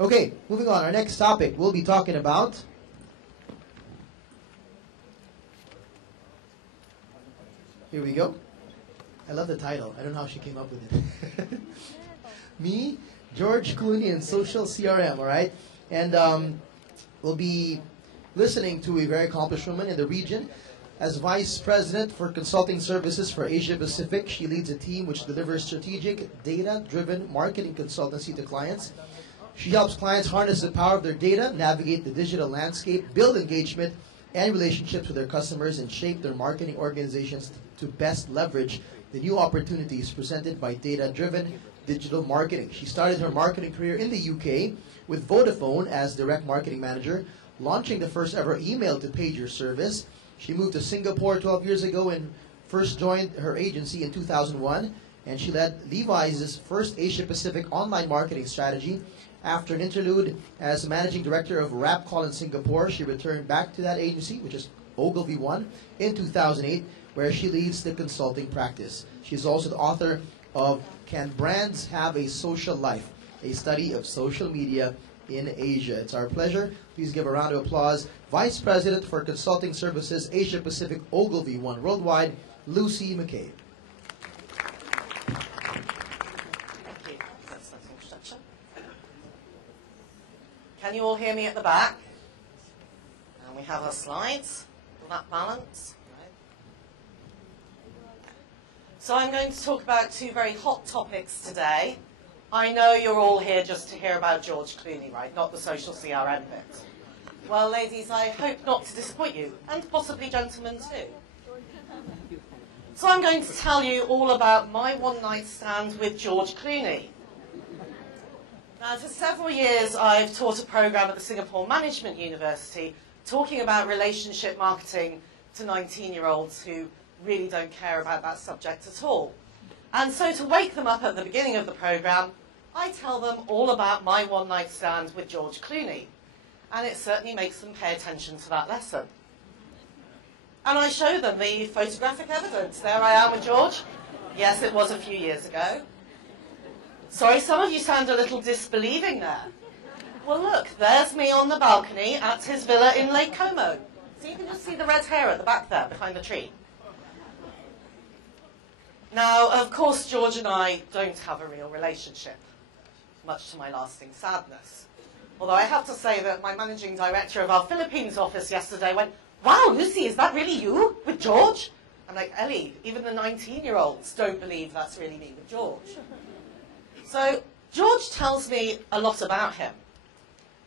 Okay, moving on. Our next topic, we'll be talking about here we go. I love the title. I don't know how she came up with it. Me, George Clooney, and social CRM, all right? And we'll be listening to a very accomplished woman in the region. As Vice President for Consulting Services for Asia Pacific, she leads a team which delivers strategic, data-driven marketing consultancy to clients. She helps clients harness the power of their data, navigate the digital landscape, build engagement and relationships with their customers, and shape their marketing organizations to best leverage the new opportunities presented by data-driven digital marketing. She started her marketing career in the UK with Vodafone as direct marketing manager, launching the first ever email-to-pager service. She moved to Singapore 12 years ago and first joined her agency in 2001, and she led Levi's first Asia-Pacific online marketing strategy. After an interlude as managing director of Rapcall in Singapore, she returned back to that agency, which is Ogilvy in 2008, where she leads the consulting practice. She is also the author of Can Brands Have a Social Life? A Study of Social Media in Asia. It's our pleasure. Please give a round of applause. Vice President for Consulting Services, Asia Pacific, Ogilvy Worldwide, Lucy McCabe. Can you all hear me at the back? And we have our slides. Will that balance? Right. So I'm going to talk about two very hot topics today. I know you're all here just to hear about George Clooney, right? Not the social CRM bit. Well, ladies, I hope not to disappoint you, and possibly gentlemen too. So I'm going to tell you all about my one-night stand with George Clooney. Now, for several years, I've taught a program at the Singapore Management University talking about relationship marketing to 19-year-olds who really don't care about that subject at all. And so to wake them up at the beginning of the program, I tell them all about my one-night stand with George Clooney. And it certainly makes them pay attention to that lesson. And I show them the photographic evidence. There I am with George. Yes, it was a few years ago. Sorry, some of you sound a little disbelieving there. Well, look, there's me on the balcony at his villa in Lake Como. So you can just see the red hair at the back there, behind the tree. Now, of course, George and I don't have a real relationship, much to my lasting sadness. Although I have to say that my managing director of our Philippines office yesterday went, "Wow, Lucy, is that really you with George?" I'm like, "Ellie, even the 19-year-olds don't believe that's really me with George." So George tells me a lot about him.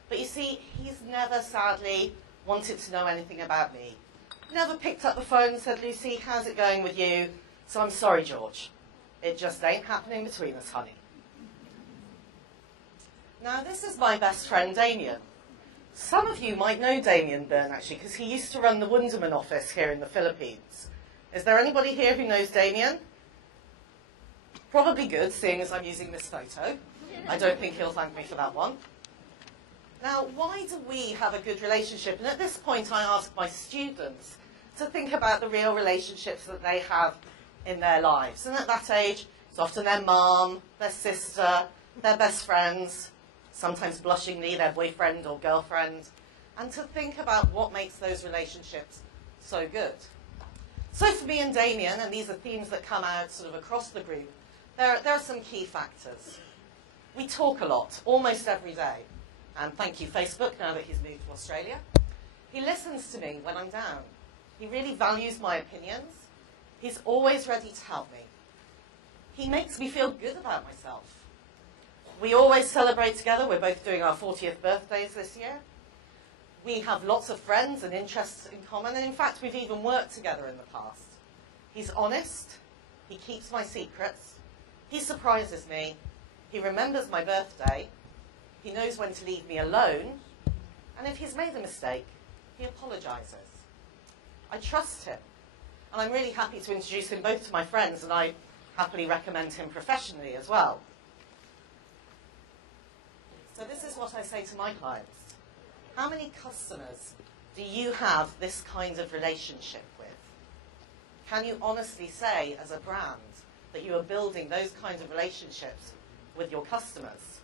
But you see, he's never, sadly, wanted to know anything about me. Never picked up the phone and said, "Lucy, how's it going with you? So I'm sorry, George. It just ain't happening between us, honey." Now, this is my best friend, Damian. Some of you might know Damian Byrne, actually, because he used to run the Wunderman office here in the Philippines. Is there anybody here who knows Damian? Probably good, seeing as I'm using this photo. I don't think he'll thank me for that one. Now, why do we have a good relationship? And at this point, I ask my students to think about the real relationships that they have in their lives. And at that age, it's often their mum, their sister, their best friends, sometimes blushingly their boyfriend or girlfriend, and to think about what makes those relationships so good. So for me and Damian, and these are themes that come out sort of across the group, there are some key factors. We talk a lot, almost every day. And thank you, Facebook, now that he's moved to Australia. He listens to me when I'm down. He really values my opinions. He's always ready to help me. He makes me feel good about myself. We always celebrate together. We're both doing our 40th birthdays this year. We have lots of friends and interests in common. And in fact, we've even worked together in the past. He's honest. He keeps my secrets. He surprises me. He remembers my birthday. He knows when to leave me alone. And if he's made a mistake, he apologizes. I trust him. And I'm really happy to introduce him both to my friends, and I happily recommend him professionally as well. So this is what I say to my clients. How many customers do you have this kind of relationship with? Can you honestly say, as a brand, that you are building those kinds of relationships with your customers?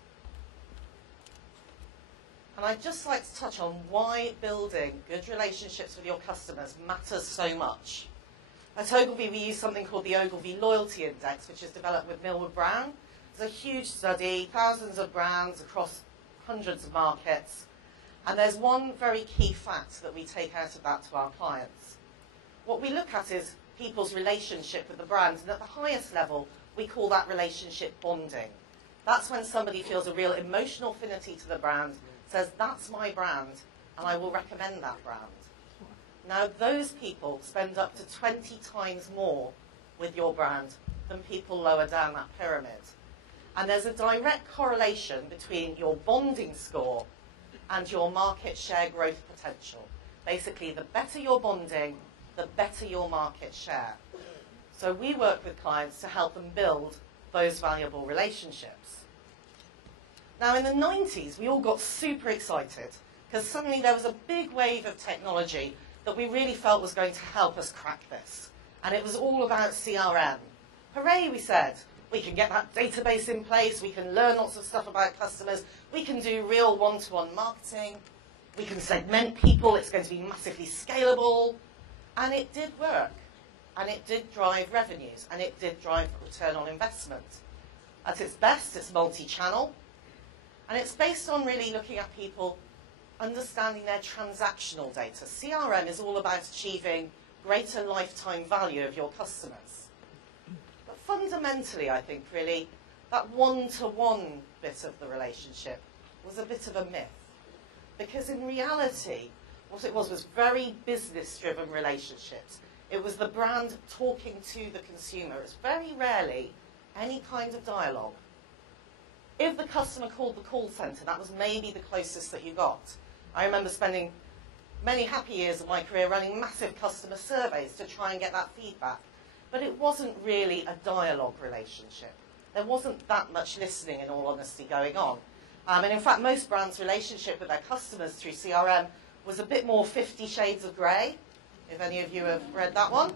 And I'd just like to touch on why building good relationships with your customers matters so much. At Ogilvy, we use something called the Ogilvy Loyalty Index, which is developed with Millward Brown. It's a huge study, thousands of brands across hundreds of markets. And there's one very key fact that we take out of that to our clients. What we look at is people's relationship with the brand. And at the highest level, we call that relationship bonding. That's when somebody feels a real emotional affinity to the brand, says, that's my brand, and I will recommend that brand. Now, those people spend up to 20 times more with your brand than people lower down that pyramid. And there's a direct correlation between your bonding score and your market share growth potential. Basically, the better your bonding, the better your market share. So we work with clients to help them build those valuable relationships. Now, in the 90s, we all got super excited because suddenly there was a big wave of technology that we really felt was going to help us crack this. And it was all about CRM. Hooray, we said. We can get that database in place. We can learn lots of stuff about customers. We can do real one-to-one marketing. We can segment people. It's going to be massively scalable. And it did work. And it did drive revenues. And it did drive return on investment. At its best, it's multi-channel. And it's based on really looking at people understanding their transactional data. CRM is all about achieving greater lifetime value of your customers. But fundamentally, I think, really, that one-to-one bit of the relationship was a bit of a myth. Because in reality, what it was very business-driven relationships. It was the brand talking to the consumer. It's very rarely any kind of dialogue. If the customer called the call centre, that was maybe the closest that you got. I remember spending many happy years of my career running massive customer surveys to try and get that feedback. But it wasn't really a dialogue relationship. There wasn't that much listening, in all honesty, going on. And in fact, most brands' relationship with their customers through CRM was a bit more 50 Shades of Grey, if any of you have read that one.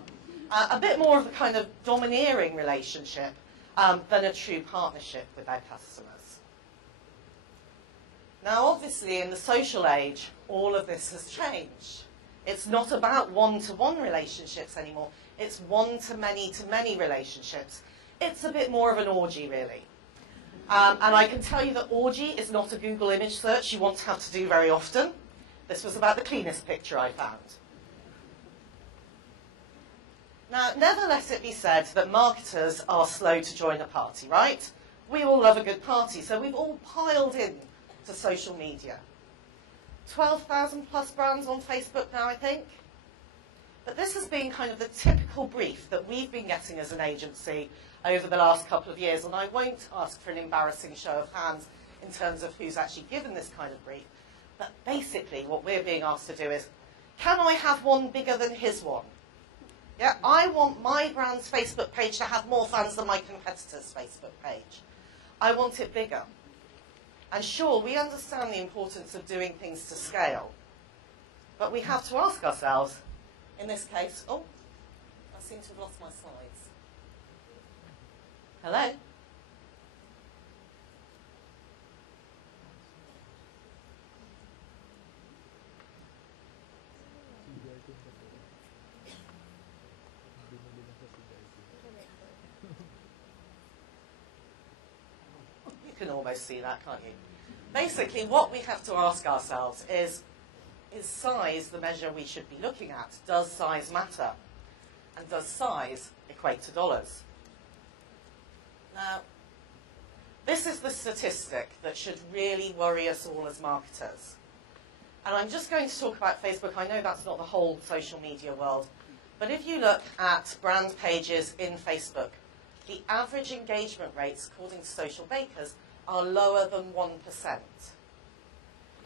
A bit more of a kind of domineering relationship than a true partnership with their customers. Now, obviously, in the social age, all of this has changed. It's not about one-to-one relationships anymore. It's one-to-many relationships. It's a bit more of an orgy, really. And I can tell you that orgy is not a Google image search you want to have to do very often. This was about the cleanest picture I found. Now, never let it be said that marketers are slow to join a party, right? We all love a good party, so we've all piled in to social media. 12,000 plus brands on Facebook now, I think. But this has been kind of the typical brief that we've been getting as an agency over the last couple of years, and I won't ask for an embarrassing show of hands in terms of who's actually given this kind of brief. But basically, what we're being asked to do is, can I have one bigger than his one? Yeah, I want my brand's Facebook page to have more fans than my competitor's Facebook page. I want it bigger. And sure, we understand the importance of doing things to scale. But we have to ask ourselves, in this case, oh, I seem to have lost my slides. Hello? You can almost see that, can't you? Basically, what we have to ask ourselves is size the measure we should be looking at? Does size matter? And does size equate to dollars? Now, this is the statistic that should really worry us all as marketers. And I'm just going to talk about Facebook. I know that's not the whole social media world. But if you look at brand pages in Facebook, the average engagement rates, according to Social Bakers, are lower than 1%.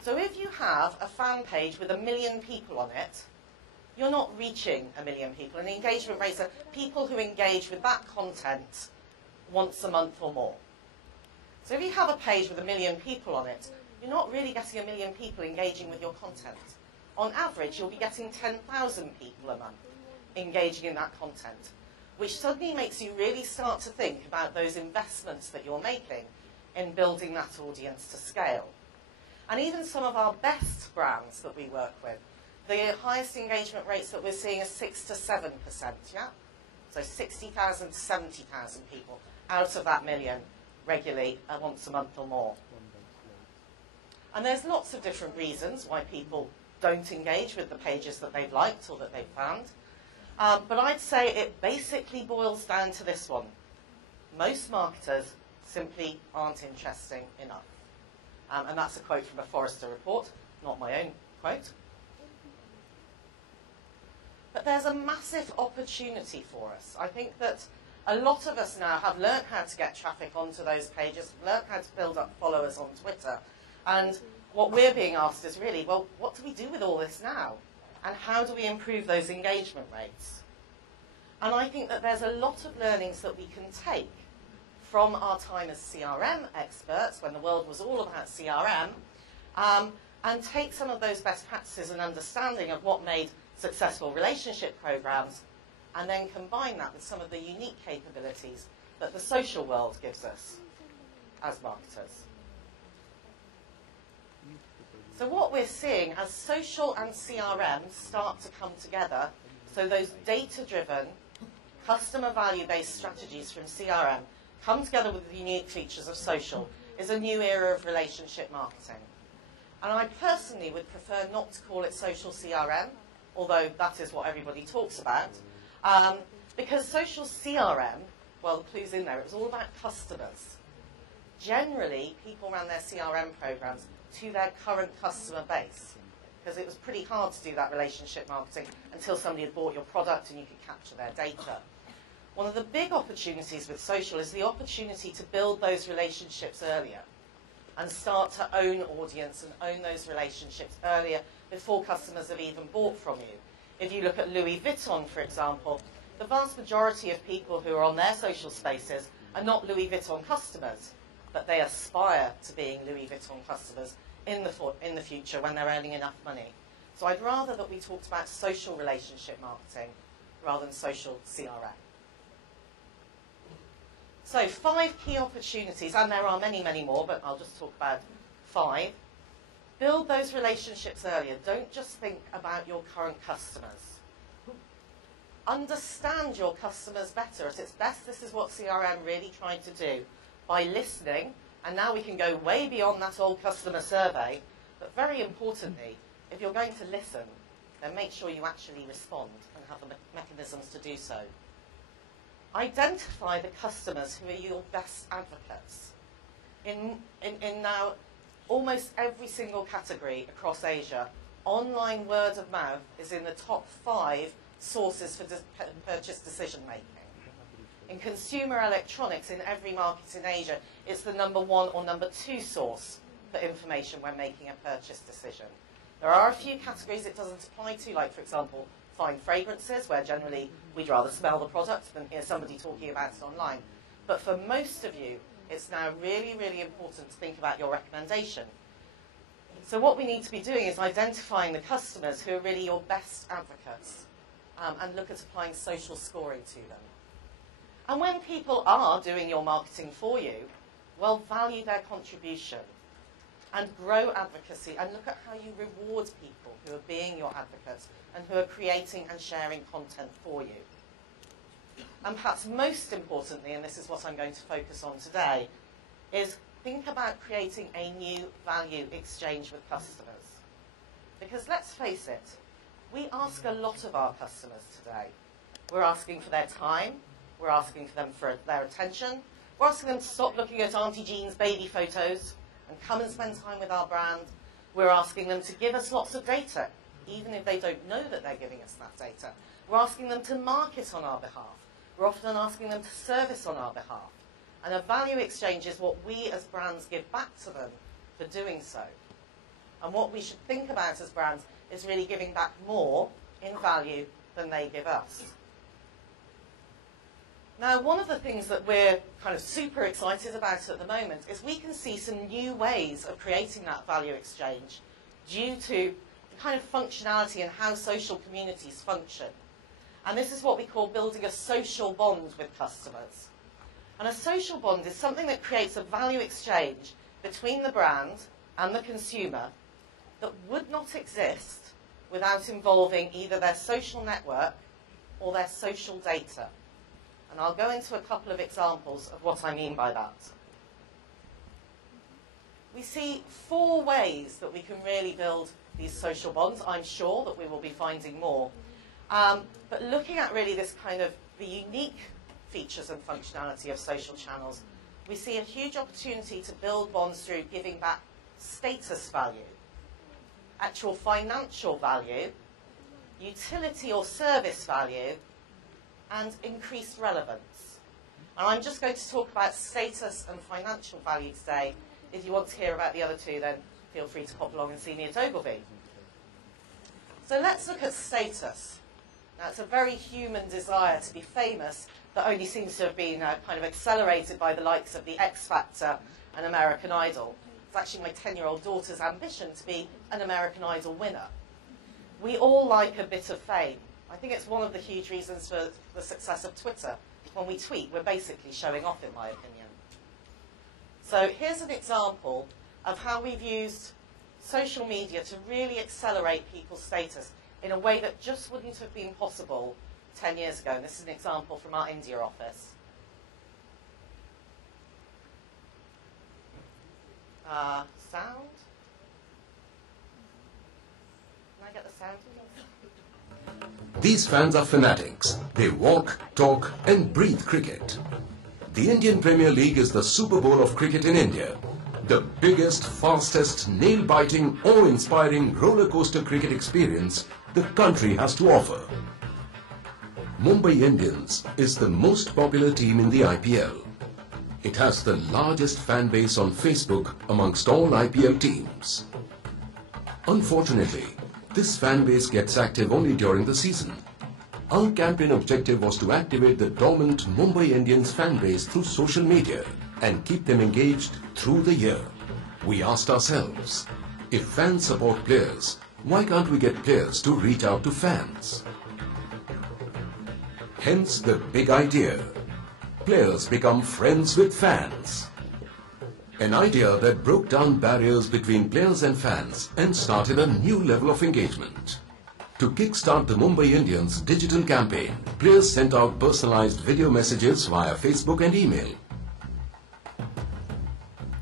So if you have a fan page with 1 million people on it, you're not reaching 1 million people. And the engagement rates are people who engage with that content once a month or more. So if you have a page with 1 million people on it, you're not really getting 1 million people engaging with your content. On average, you'll be getting 10,000 people a month engaging in that content, which suddenly makes you really start to think about those investments that you're making in building that audience to scale. And even some of our best brands that we work with, the highest engagement rates that we're seeing are 6 to 7%, yeah? So 60,000 to 70,000 people out of that million regularly once a month or more. And there's lots of different reasons why people don't engage with the pages that they've liked or that they've found. But I'd say it basically boils down to this one. Most marketers simply aren't interesting enough. And that's a quote from a Forrester report, not my own quote. But there's a massive opportunity for us. I think that a lot of us now have learned how to get traffic onto those pages, learned how to build up followers on Twitter. And what we're being asked is really, well, what do we do with all this now? And how do we improve those engagement rates? And I think that there's a lot of learnings that we can take from our time as CRM experts, when the world was all about CRM, and take some of those best practices and understanding of what made successful relationship programs, and then combine that with some of the unique capabilities that the social world gives us as marketers. So what we're seeing as social and CRM start to come together, so those data-driven, customer value-based strategies from CRM come together with the unique features of social, is a new era of relationship marketing. And I personally would prefer not to call it social CRM, although that is what everybody talks about, because social CRM, well, the clue's in there, it was all about customers. Generally, people ran their CRM programs to their current customer base, because it was pretty hard to do that relationship marketing until somebody had bought your product and you could capture their data. One of the big opportunities with social is the opportunity to build those relationships earlier and start to own audience and own those relationships earlier before customers have even bought from you. If you look at Louis Vuitton, for example, the vast majority of people who are on their social spaces are not Louis Vuitton customers, but they aspire to being Louis Vuitton customers in the future when they're earning enough money. So I'd rather that we talked about social relationship marketing rather than social CRM. So 5 key opportunities, and there are many, many more, but I'll just talk about 5. Build those relationships earlier. Don't just think about your current customers. Understand your customers better. At its best, this is what CRM really tried to do by listening, and now we can go way beyond that old customer survey. But very importantly, if you're going to listen, then make sure you actually respond and have the mechanisms to do so. Identify the customers who are your best advocates. In now almost every single category across Asia, online word of mouth is in the top 5 sources for purchase decision making. In consumer electronics, in every market in Asia, it's the number 1 or number 2 source for information when making a purchase decision. There are a few categories it doesn't apply to, like, for example, fine fragrances, where generally we'd rather smell the product than hear somebody talking about it online. But for most of you, it's now really, really important to think about your recommendation. So what we need to be doing is identifying the customers who are really your best advocates, and look at applying social scoring to them. And when people are doing your marketing for you, well, value their contribution and grow advocacy, and look at how you reward people who are being your advocates and who are creating and sharing content for you. And perhaps most importantly, and this is what I'm going to focus on today, is think about creating a new value exchange with customers. Because let's face it, we ask a lot of our customers today. We're asking for their time, we're asking for them for their attention, we're asking them to stop looking at Auntie Jean's baby photos and come and spend time with our brand. We're asking them to give us lots of data, even if they don't know that they're giving us that data. We're asking them to market on our behalf. We're often asking them to service on our behalf. And a value exchange is what we as brands give back to them for doing so. And what we should think about as brands is really giving back more in value than they give us. Now, one of the things that we're kind of super excited about at the moment is we can see some new ways of creating that value exchange due to the kind of functionality and how social communities function. And this is what we call building a social bond with customers. And a social bond is something that creates a value exchange between the brand and the consumer that would not exist without involving either their social network or their social data. And I'll go into a couple of examples of what I mean by that. We see 4 ways that we can really build these social bonds. I'm sure that we will be finding more. But looking at really this kind of the unique features and functionality of social channels, we see a huge opportunity to build bonds through giving back status value, actual financial value, utility or service value, and increased relevance. And I'm just going to talk about status and financial value today. If you want to hear about the other 2, then feel free to pop along and see me at Ogilvy. So let's look at status. Now, it's a very human desire to be famous that only seems to have been kind of accelerated by the likes of the X Factor and American Idol. It's actually my 10-year-old daughter's ambition to be an American Idol winner. We all like a bit of fame. I think it's one of the huge reasons for the success of Twitter. When we tweet, we're basically showing off, in my opinion. So here's an example of how we've used social media to really accelerate people's status in a way that just wouldn't have been possible 10 years ago. And this is an example from our India office. Sound? Can I get the sound? These fans are fanatics. They walk, talk and breathe cricket. The Indian Premier League is the Super Bowl of cricket in India. The biggest, fastest, nail-biting, awe-inspiring roller coaster cricket experience the country has to offer. Mumbai Indians is the most popular team in the IPL. It has the largest fan base on Facebook amongst all IPL teams. Unfortunately, this fan base gets active only during the season. Our campaign objective was to activate the dormant Mumbai Indians fan base through social media and keep them engaged through the year. We asked ourselves, if fans support players, why can't we get players to reach out to fans? Hence the big idea. Players become friends with fans. An idea that broke down barriers between players and fans and started a new level of engagement. To kickstart the Mumbai Indians digital campaign, players sent out personalized video messages via Facebook and email.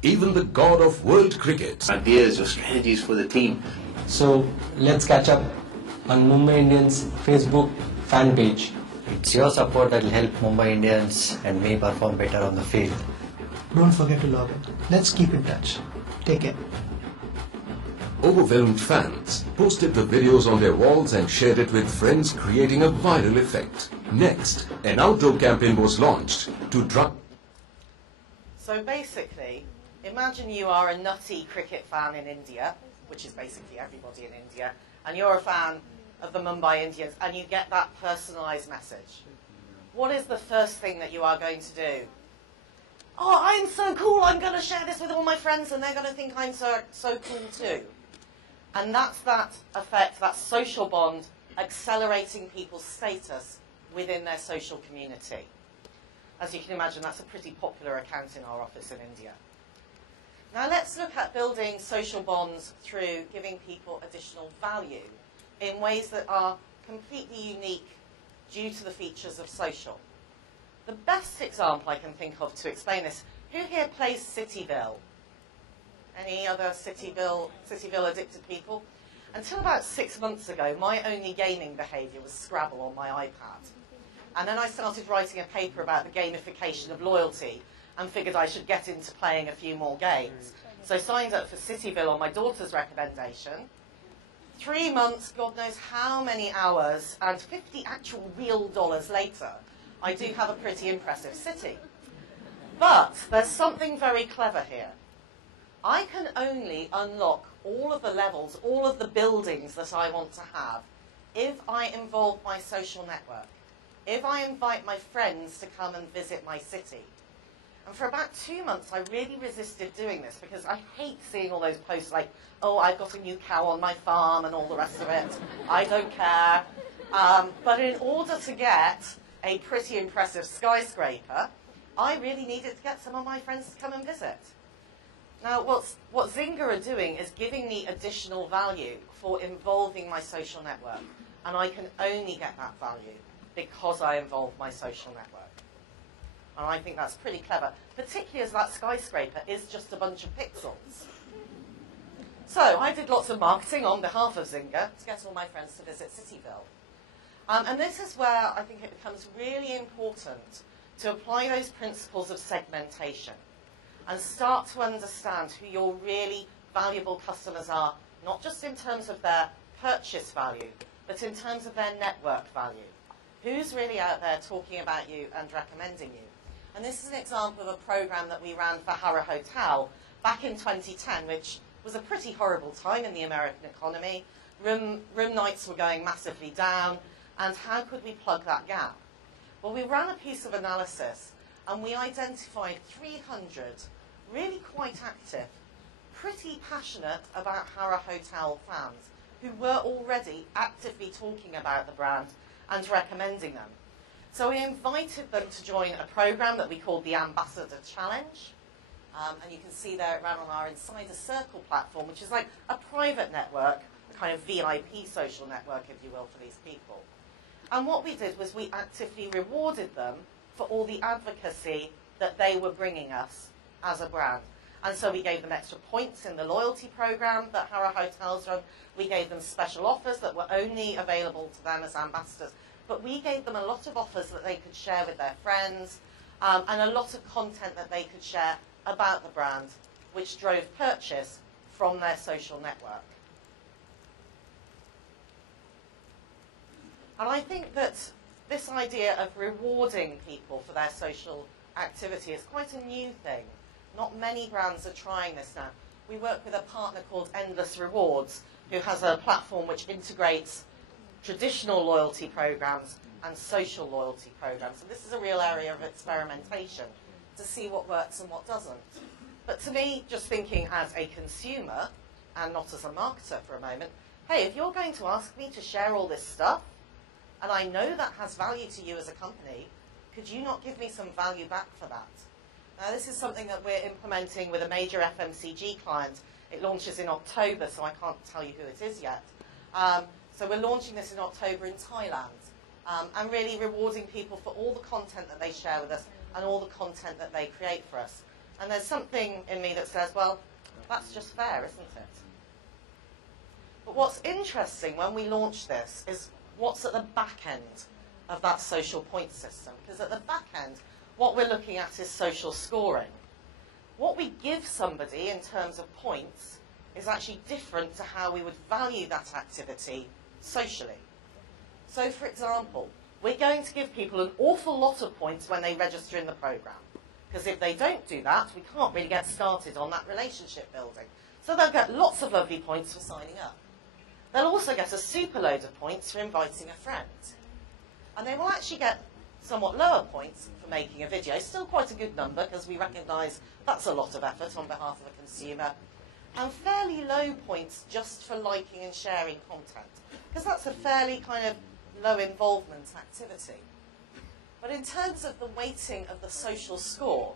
Even the god of world cricket. Ideas or strategies for the team. So let's catch up on Mumbai Indians Facebook fan page. It's your support that will help Mumbai Indians and me perform better on the field. Don't forget to log in. Let's keep in touch. Take care. Overwhelmed fans posted the videos on their walls and shared it with friends, creating a viral effect. Next, an outdoor campaign was launched to drive. So basically, imagine you are a nutty cricket fan in India, which is basically everybody in India, and you're a fan of the Mumbai Indians, and you get that personalised message. What is the first thing that you are going to do? Oh, I'm so cool, I'm going to share this with all my friends, and they're going to think I'm so cool too. And that's that effect, that social bond, accelerating people's status within their social community. As you can imagine, that's a pretty popular account in our office in India. Now let's look at building social bonds through giving people additional value in ways that are completely unique due to the features of social. The best example I can think of to explain this, who here plays Cityville? Any other Cityville addicted people? Until about 6 months ago, my only gaming behaviour was Scrabble on my iPad. And then I started writing a paper about the gamification of loyalty and figured I should get into playing a few more games. So I signed up for Cityville on my daughter's recommendation. 3 months, God knows how many hours, and 50 actual real dollars later, I do have a pretty impressive city. But there's something very clever here. I can only unlock all of the levels, all of the buildings that I want to have, if I involve my social network, if I invite my friends to come and visit my city. And for about 2 months, I really resisted doing this because I hate seeing all those posts like, oh, I've got a new cow on my farm and all the rest of it. I don't care. But in order to get a pretty impressive skyscraper, I really needed to get some of my friends to come and visit. Now, what Zynga are doing is giving me additional value for involving my social network. And I can only get that value because I involve my social network. And I think that's pretty clever, particularly as that skyscraper is just a bunch of pixels. So I did lots of marketing on behalf of Zynga to get all my friends to visit Cityville. And this is where I think it becomes really important to apply those principles of segmentation and start to understand who your really valuable customers are, not just in terms of their purchase value, but in terms of their network value. Who's really out there talking about you and recommending you? And this is an example of a program that we ran for Harrow Hotel back in 2010, which was a pretty horrible time in the American economy. Room nights were going massively down, and how could we plug that gap? Well, we ran a piece of analysis, and we identified 300 really quite active, pretty passionate about Harrow Hotel fans who were already actively talking about the brand and recommending them. So we invited them to join a program that we called the Ambassador Challenge. And you can see there it ran on our Insider Circle platform, which is like a private network, a kind of VIP social network, if you will, for these people. And what we did was we actively rewarded them for all the advocacy that they were bringing us as a brand. And so we gave them extra points in the loyalty program that Harrow Hotels run. We gave them special offers that were only available to them as ambassadors. But we gave them a lot of offers that they could share with their friends and a lot of content that they could share about the brand, which drove purchase from their social network. And I think that this idea of rewarding people for their social activity is quite a new thing. Not many brands are trying this now. We work with a partner called Endless Rewards, who has a platform which integrates traditional loyalty programs and social loyalty programs. So this is a real area of experimentation to see what works and what doesn't. But to me, just thinking as a consumer and not as a marketer for a moment, hey, if you're going to ask me to share all this stuff, and I know that has value to you as a company, could you not give me some value back for that? Now, this is something that we're implementing with a major FMCG client. It launches in October, so I can't tell you who it is yet. So we're launching this in October in Thailand, and really rewarding people for all the content that they share with us and all the content that they create for us. And there's something in me that says, well, that's just fair, isn't it? But what's interesting when we launch this is what's at the back end of that social point system. Because at the back end, what we're looking at is social scoring. What we give somebody in terms of points is actually different to how we would value that activity socially. So, for example, we're going to give people an awful lot of points when they register in the program. Because if they don't do that, we can't really get started on that relationship building. So they'll get lots of lovely points for signing up. They'll also get a super load of points for inviting a friend. And they will actually get somewhat lower points for making a video. Still quite a good number, because we recognise that's a lot of effort on behalf of a consumer. And fairly low points just for liking and sharing content, because that's a fairly kind of low involvement activity. But in terms of the weighting of the social score,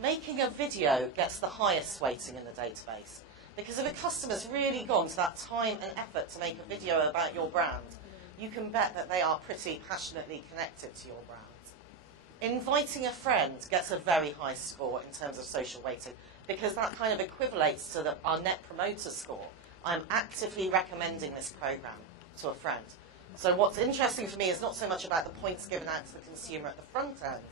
making a video gets the highest weighting in the database. Because if a customer's really gone to that time and effort to make a video about your brand, you can bet that they are pretty passionately connected to your brand. Inviting a friend gets a very high score in terms of social weighting, because that kind of equivalates to our net promoter score. I'm actively recommending this program to a friend. So what's interesting for me is not so much about the points given out to the consumer at the front end,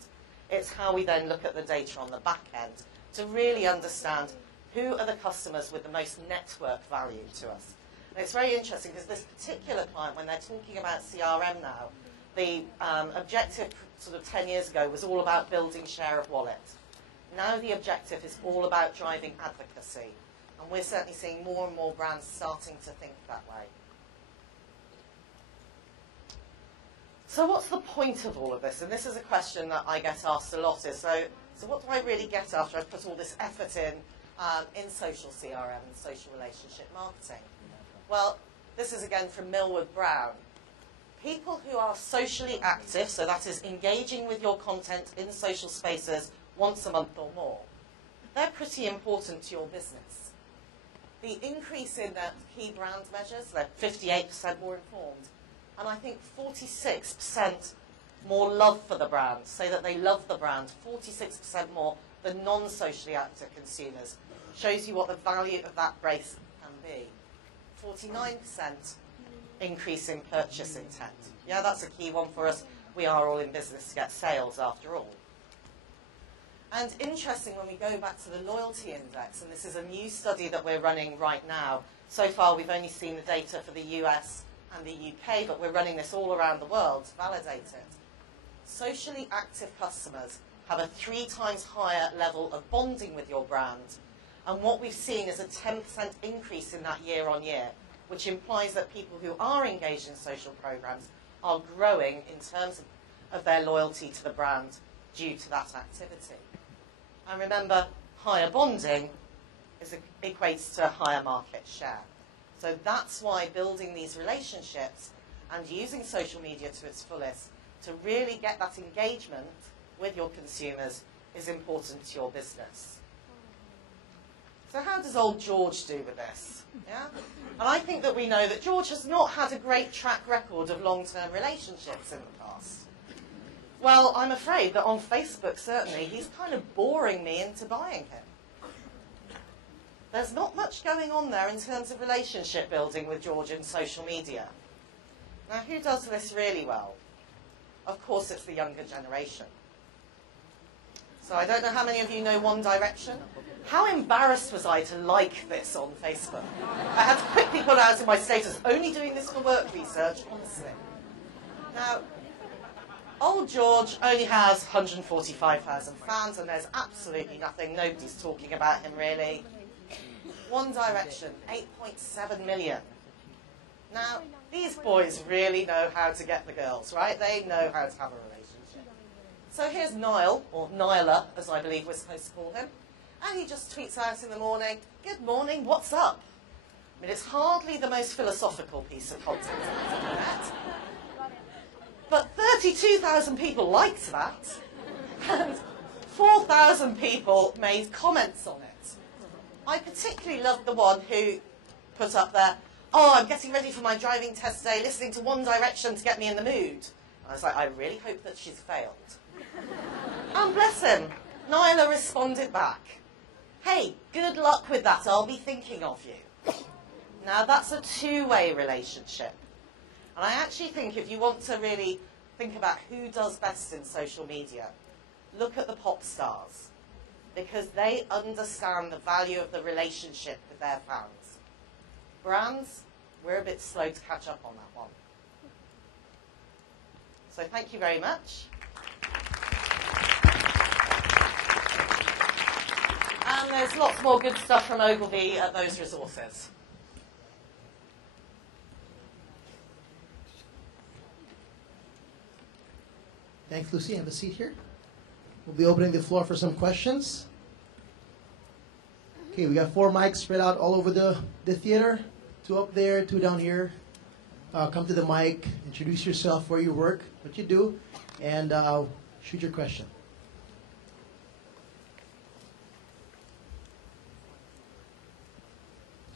it's how we then look at the data on the back end to really understand who are the customers with the most network value to us. And it's very interesting because this particular client, when they're talking about CRM now, the objective sort of 10 years ago was all about building share of wallet. Now the objective is all about driving advocacy. And we're certainly seeing more and more brands starting to think that way. So what's the point of all of this? And this is a question that I get asked a lot is, so what do I really get after I've put all this effort in social CRM and social relationship marketing? Well, this is again from Millward Brown. People who are socially active, so that is engaging with your content in social spaces once a month or more, they're pretty important to your business. The increase in the key brand measures, they're 58% more informed, and I think 46% more love for the brand, say that they love the brand, 46% more than non-socially active consumers. Shows you what the value of that brace can be. 49% increase in purchase intent. Yeah, that's a key one for us. We are all in business to get sales after all. And interesting, when we go back to the loyalty index, and this is a new study that we're running right now. So far, we've only seen the data for the US and the UK, but we're running this all around the world to validate it. Socially active customers have a 3 times higher level of bonding with your brand. And what we've seen is a 10% increase in that year on year, which implies that people who are engaged in social programs are growing in terms of their loyalty to the brand due to that activity. And remember, higher bonding equates to higher market share. So that's why building these relationships and using social media to its fullest to really get that engagement with your consumers is important to your business. So how does old George do with this? Yeah? And I think that we know that George has not had a great track record of long-term relationships in the past. Well, I'm afraid that on Facebook, certainly, he's kind of boring me into buying him. There's not much going on there in terms of relationship building with George in social media. Now, who does this really well? Of course, it's the younger generation. So I don't know how many of you know One Direction. How embarrassed was I to like this on Facebook? I had to quickly pull out of my status, only doing this for work research, honestly. Now, old George only has 145,000 fans, and there's absolutely nothing. Nobody's talking about him, really. One Direction, 8.7 million. Now, these boys really know how to get the girls, right? They know how to have a relationship. So here's Niall, or Nyla, as I believe we're supposed to call him. And he just tweets out in the morning, "Good morning, what's up?" I mean, it's hardly the most philosophical piece of content on the internet. But 32,000 people liked that, and 4,000 people made comments on it. I particularly loved the one who put up there, "Oh, I'm getting ready for my driving test today, listening to One Direction to get me in the mood." And I was like, I really hope that she's failed. And bless him, Nyla responded back, "Hey, good luck with that, I'll be thinking of you." Now, that's a two-way relationship. And I actually think if you want to really think about who does best in social media, look at the pop stars, because they understand the value of the relationship with their fans. Brands, we're a bit slow to catch up on that one. So thank you very much. And there's lots more good stuff from Ogilvy at those resources. Thanks, Lucy. Have a seat here. We'll be opening the floor for some questions. Okay, we got 4 mics spread out all over the theater. 2 up there, 2 down here. Come to the mic, introduce yourself, where you work, what you do, and shoot your question.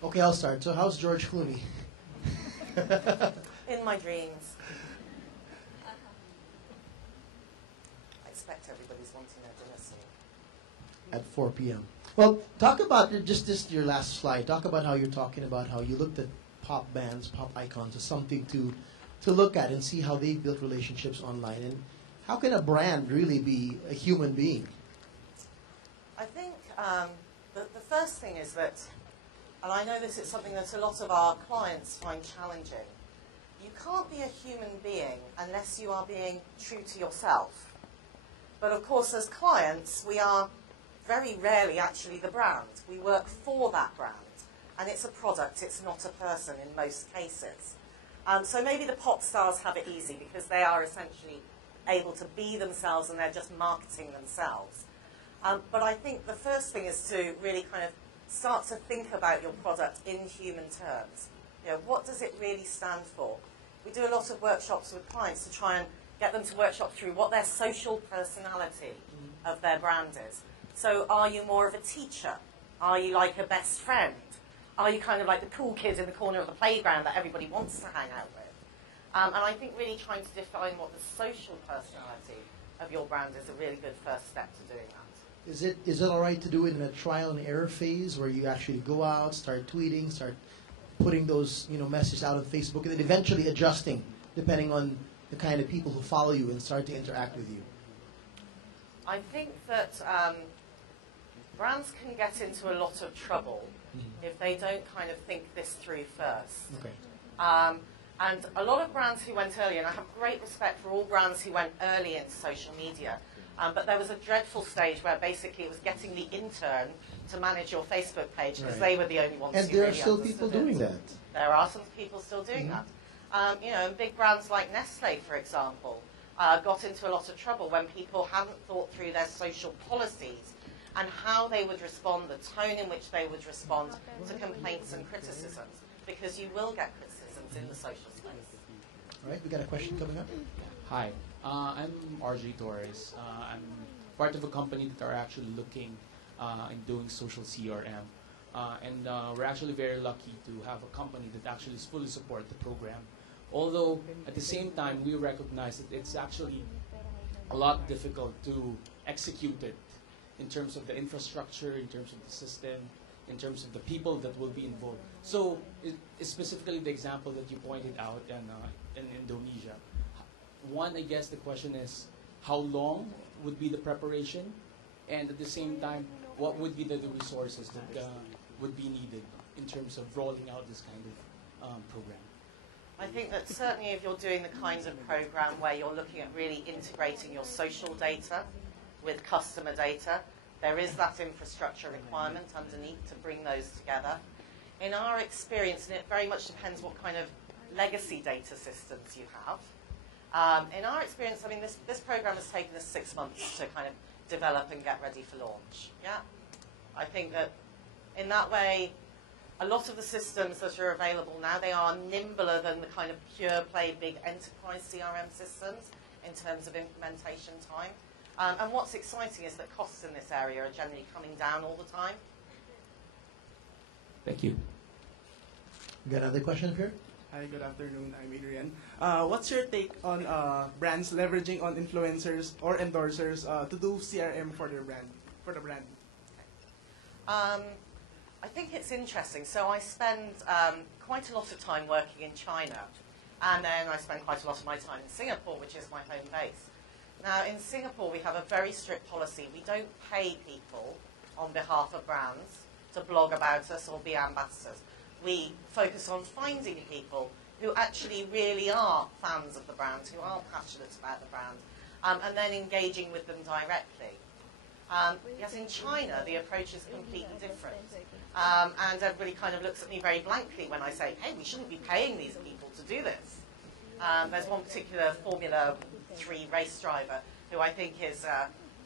Okay, I'll start. So how's George Clooney? In my dreams. I expect everybody's wanting their dinner soon. At 4 p.m. Well, talk about just this, your last slide. Talk about how you're talking about how you looked at pop bands, pop icons as something to look at and see how they built relationships online. And how can a brand really be a human being? I think the first thing is that, and I know this is something that a lot of our clients find challenging, you can't be a human being unless you are being true to yourself. But of course, as clients, we are very rarely actually the brand. We work for that brand. And it's a product, it's not a person in most cases. So maybe the pop stars have it easy because they are essentially able to be themselves and they're just marketing themselves. But I think the first thing is to really kind of start to think about your product in human terms. You know, what does it really stand for? We do a lot of workshops with clients to try and get them to workshop through what their social personality of their brand is. So are you more of a teacher? Are you like a best friend? Are you kind of like the cool kid in the corner of the playground that everybody wants to hang out with? And I think really trying to define what the social personality of your brand is a really good first step to doing that. Is it all right to do it in a trial and error phase where you actually go out, start tweeting, start putting those messages out on Facebook, and then eventually adjusting depending on the kind of people who follow you and start to interact with you? I think that brands can get into a lot of trouble if they don't kind of think this through first. Okay. And a lot of brands who went early, and I have great respect for all brands who went early into social media, but there was a dreadful stage where basically it was getting the intern to manage your Facebook page because they were the only ones and who there really are still people understood doing it. that. There are some people still doing that. And big brands like Nestle, for example, got into a lot of trouble when people hadn't thought through their social policies and how they would respond, the tone in which they would respond to complaints and criticisms, because you will get criticisms in the social space. All right, we got a question coming up. Hi, I'm RJ Torres. I'm part of a company that are actually looking and doing social CRM. And we're actually very lucky to have a company that actually fully support the program. Although at the same time we recognize that it's actually a lot difficult to execute it in terms of the infrastructure, in terms of the system, in terms of the people that will be involved. So specifically the example that you pointed out in Indonesia. One, I guess the question is how long would be the preparation, and at the same time what would be the resources that would be needed in terms of rolling out this kind of program? I think that certainly if you're doing the kinds of program where you're looking at really integrating your social data with customer data, there is that infrastructure requirement underneath to bring those together. In our experience, and it very much depends what kind of legacy data systems you have, in our experience, I mean, this program has taken us 6 months to kind of develop and get ready for launch. Yeah, I think that in that way, a lot of the systems that are available now, they are nimbler than the kind of pure play big enterprise CRM systems in terms of implementation time. And what's exciting is that costs in this area are generally coming down all the time. Thank you. We got another question here? Hi, good afternoon. I'm Adrian. What's your take on brands leveraging on influencers or endorsers to do CRM for their brand, for the brand? I think it's interesting. So I spend quite a lot of time working in China, and then I spend quite a lot of my time in Singapore, which is my home base. Now, in Singapore, we have a very strict policy. We don't pay people on behalf of brands to blog about us or be ambassadors. We focus on finding people who actually really are fans of the brand, who are passionate about the brand, and then engaging with them directly. Yes, in China, the approach is completely different. And everybody kind of looks at me very blankly when I say, hey, we shouldn't be paying these people to do this. There's one particular Formula 3 race driver who I think is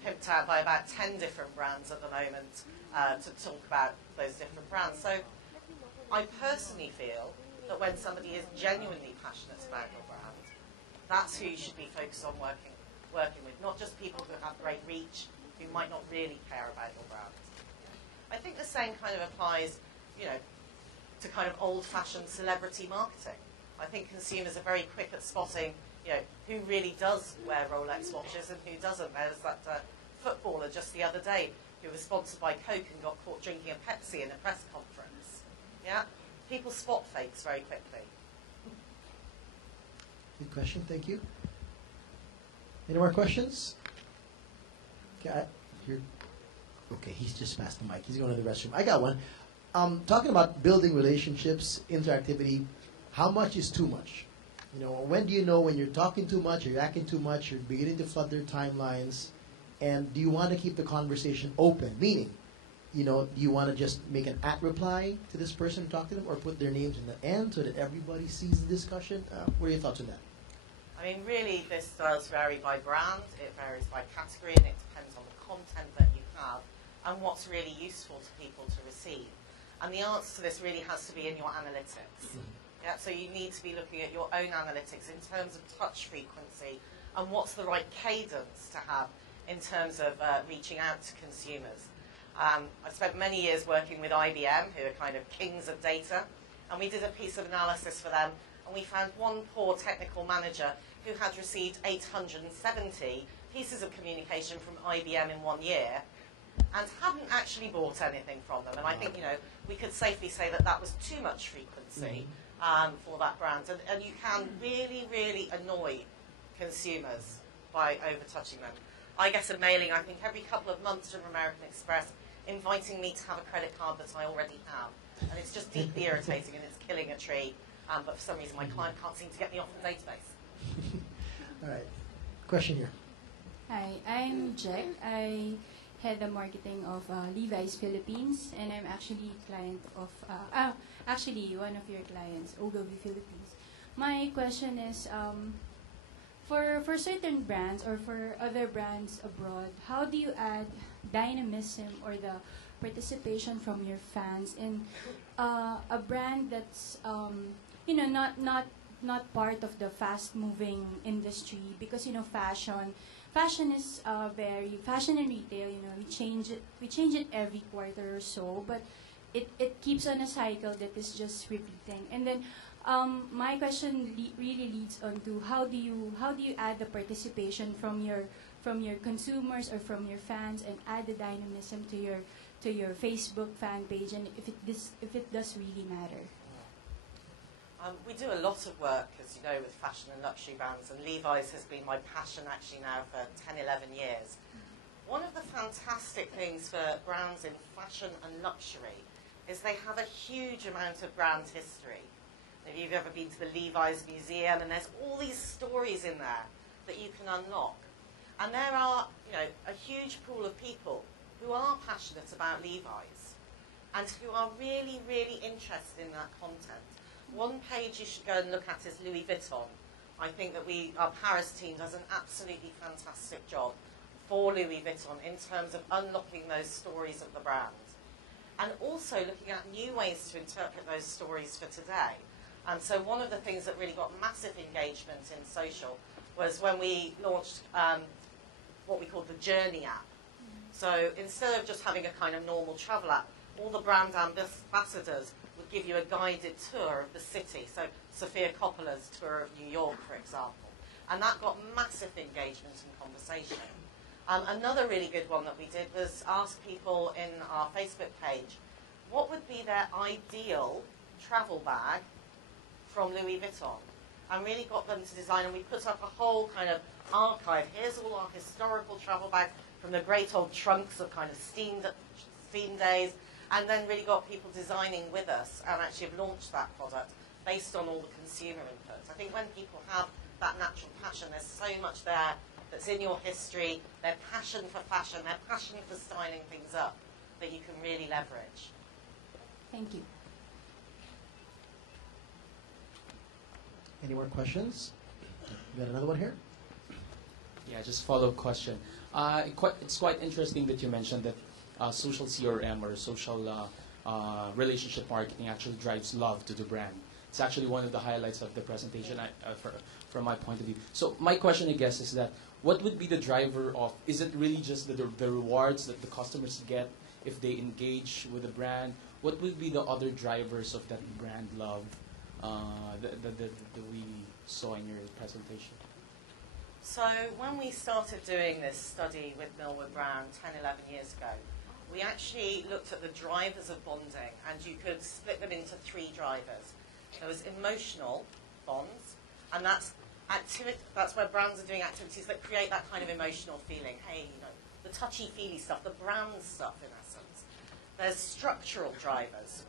pimped out by about 10 different brands at the moment to talk about those different brands. So I personally feel that when somebody is genuinely passionate about your brand, that's who you should be focused on working with, not just people who have great reach, who might not really care about your brand. I think the same kind of applies, to kind of old-fashioned celebrity marketing. I think consumers are very quick at spotting, who really does wear Rolex watches and who doesn't. There's that footballer just the other day who was sponsored by Coke and got caught drinking a Pepsi in a press conference. Yeah, people spot fakes very quickly. Good question, thank you. Any more questions? Okay, okay, he's just passed the mic. He's going to the restroom. I got one. Talking about building relationships, interactivity, how much is too much? When do you know when you're talking too much, you're acting too much, you're beginning to flood their timelines, and do you want to keep the conversation open? Meaning, do you want to just make an reply to this person, talk to them, or put their names in the end so that everybody sees the discussion? What are your thoughts on that? I mean, really, this does vary by brand, it varies by category, and it depends on the content that you have and what's really useful to people to receive. And the answer to this really has to be in your analytics. Yeah, so you need to be looking at your own analytics in terms of touch frequency and what's the right cadence to have in terms of reaching out to consumers. I spent many years working with IBM, who are kind of kings of data, and we did a piece of analysis for them, and we found one poor technical manager who had received 870 pieces of communication from IBM in 1 year and hadn't actually bought anything from them. And I think, we could safely say that that was too much frequency for that brand. And you can really, really annoy consumers by over-touching them. I get a mailing, I think, every couple of months from American Express inviting me to have a credit card that I already have. And it's just deeply irritating and it's killing a tree. But for some reason, my client can't seem to get me off the database. All right. Question here. Hi, I'm Jack. I head the marketing of Levi's Philippines, and I'm actually client of, actually one of your clients, Ogilvy Philippines. My question is, for certain brands or for other brands abroad, how do you add dynamism or the participation from your fans in a brand that's not part of the fast-moving industry? Because fashion is fashion and retail. We change it every quarter or so, but it keeps on a cycle that is just repeating. And then my question really leads on to how do you add the participation from your consumers or from your fans and add the dynamism to your Facebook fan page, and if it does really matter. We do a lot of work, as you know, with fashion and luxury brands, and Levi's has been my passion actually now for 10, 11 years. One of the fantastic things for brands in fashion and luxury is they have a huge amount of brand history. If you've ever been to the Levi's Museum, and there's all these stories in there that you can unlock. And there are, a huge pool of people who are passionate about Levi's and who are really, really interested in that content. One page you should go and look at is Louis Vuitton. I think that our Paris team does an absolutely fantastic job for Louis Vuitton in terms of unlocking those stories of the brand. And also looking at new ways to interpret those stories for today. And so one of the things that really got massive engagement in social was when we launched what we called the Journey app. So instead of just having a kind of normal travel app, all the brand ambassadors would give you a guided tour of the city. So Sofia Coppola's tour of New York, for example. And that got massive engagement and conversation. Another really good one that we did was ask people in our Facebook page, what would be their ideal travel bag from Louis Vuitton? And really got them to design, and we put up a whole kind of archive. Here's all our historical travel bags from the great old trunks of kind of steam days, and then really got people designing with us and actually have launched that product based on all the consumer inputs. I think when people have that natural passion, there's so much there that's in your history, their passion for fashion, their passion for styling things up, that you can really leverage. Thank you. Any more questions? We got another one here. Yeah, just follow-up question. It's quite interesting that you mentioned that social CRM or social relationship marketing actually drives love to the brand. It's actually one of the highlights of the presentation from my point of view. So my question, I guess, is that what would be the driver of, is it really just the rewards that the customers get if they engage with the brand? What would be the other drivers of that brand love that we saw in your presentation? So when we started doing this study with Millwood Brown 10, 11 years ago, we actually looked at the drivers of bonding, and you could split them into 3 drivers. There was emotional bonds, and that's where brands are doing activities that create that kind of emotional feeling. Hey, the touchy-feely stuff, the brand stuff in essence. There's structural drivers.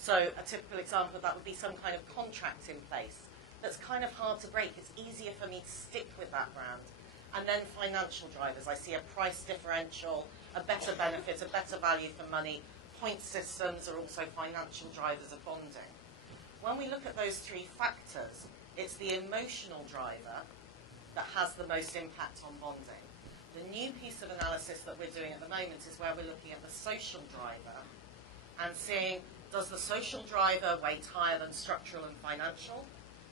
So a typical example of that would be some kind of contract in place that's kind of hard to break. It's easier for me to stick with that brand. And then financial drivers. I see a price differential, a better benefit, a better value for money. Point systems are also financial drivers of bonding. When we look at those 3 factors, it's the emotional driver that has the most impact on bonding. The new piece of analysis that we're doing at the moment is where we're looking at the social driver and seeing, does the social driver weight higher than structural and financial?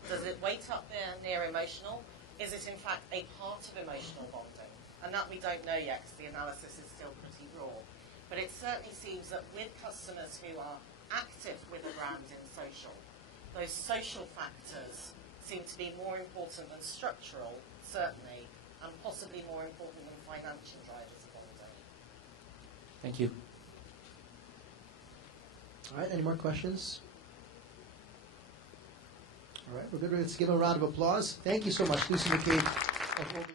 Does it weight up near emotional? Is it in fact a part of emotional bonding? and that we don't know yet because the analysis is still pretty raw. But it certainly seems that with customers who are active with a brand in social, those social factors seem to be more important than structural, certainly, and possibly more important than financial drivers of holiday. Thank you. All right, any more questions? All right, we're good. Let's give a round of applause. Thank you so much, Lucy McCabe of Ogilvy.